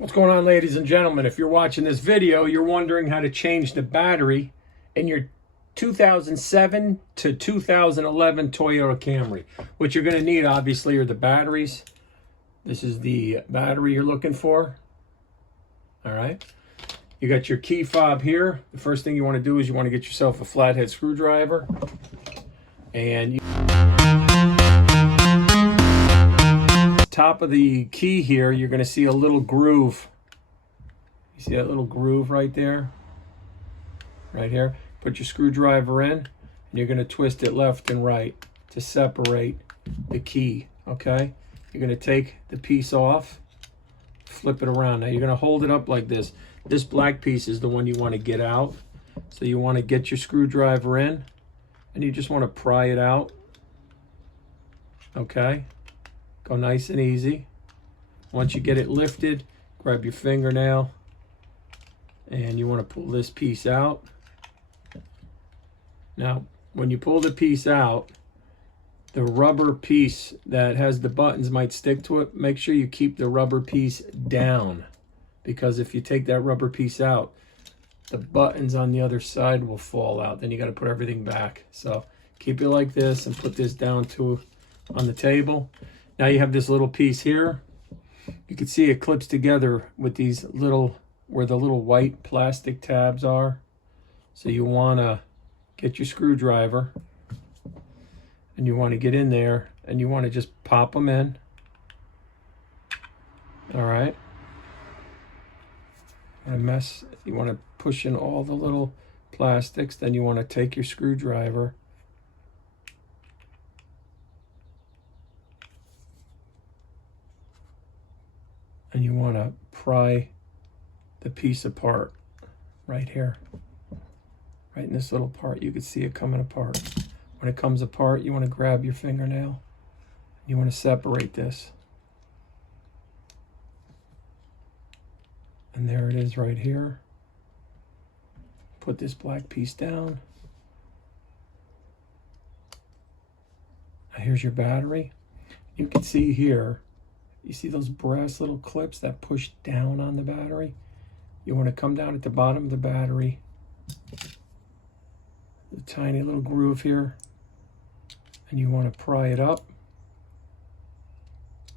What's going on, ladies and gentlemen? If you're watching this video, you're wondering how to change the battery in your 2007 to 2011 Toyota Camry. What you're going to need, obviously, are the batteries. This is the battery you're looking for. All right. You got your key fob here. The first thing you want to do is you want to get yourself a flathead screwdriver. And top of the key here, you're going to see a little groove. You see that little groove right there? Right here. Put your screwdriver in, and you're going to twist it left and right to separate the key, okay? You're going to take the piece off, flip it around. Now you're going to hold it up like this. This black piece is the one you want to get out. So you want to get your screwdriver in, and you just want to pry it out, okay? Go nice and easy. Once you get it lifted, grab your fingernail and you want to pull this piece out. Now, when you pull the piece out, the rubber piece that has the buttons might stick to it. Make sure you keep the rubber piece down, because if you take that rubber piece out, the buttons on the other side will fall out. Then you got to put everything back. So keep it like this and put this down on the table. Now you have this little piece here. You can see it clips together with these little, where the little white plastic tabs are. So you want to get your screwdriver and you want to get in there and you want to just pop them in. All right. You want to push in all the little plastics. Then you want to take your screwdriver and you want to pry the piece apart right here. Right in this little part, you can see it coming apart. When it comes apart, you want to grab your fingernail. You want to separate this. And there it is right here. Put this black piece down. Now here's your battery. You can see here, you see those brass little clips that push down on the battery? You want to come down at the bottom of the battery, the tiny little groove here, and you want to pry it up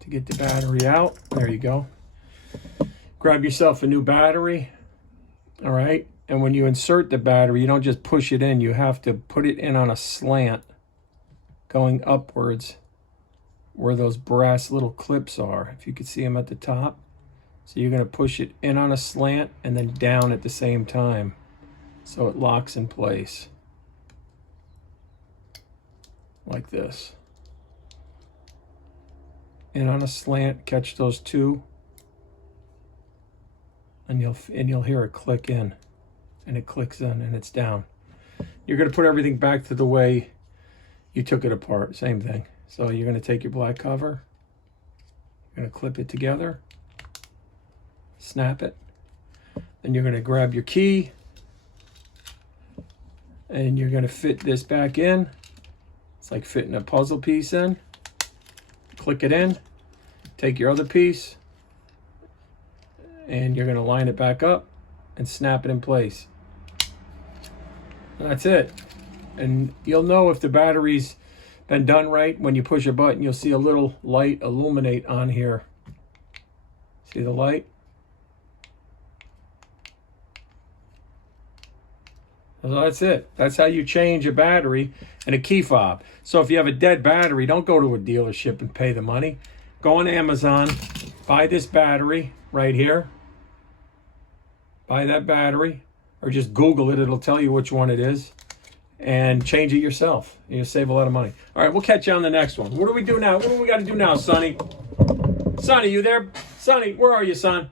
to get the battery out. There you go. Grab yourself a new battery, all right? And when you insert the battery, you don't just push it in. You have to put it in on a slant going upwards, where those brass little clips are, if you can see them at the top. So you're going to push it in on a slant and then down at the same time, so it locks in place like this. In on a slant, catch those two, and you'll hear it click in, and it clicks in and it's down. You're going to put everything back to the way you took it apart, same thing. So you're going to take your black cover, you're going to clip it together, snap it, then you're going to grab your key, and you're going to fit this back in. It's like fitting a puzzle piece in. Click it in, take your other piece, and you're going to line it back up and snap it in place. And that's it. And you'll know if the battery's been done right when you push a button. You'll see a little light illuminate on here. See the light? So that's it. That's how you change a battery and a key fob. So if you have a dead battery, don't go to a dealership and pay the money. Go on Amazon, buy this battery right here. Buy that battery, or just Google it. It'll tell you which one it is. And change it yourself. You'll save a lot of money. All right, we'll catch you on the next one. What do we do now? What do we got to do now, Sonny? Sonny, you there? Sonny, where are you, son?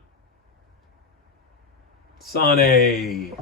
Sonny.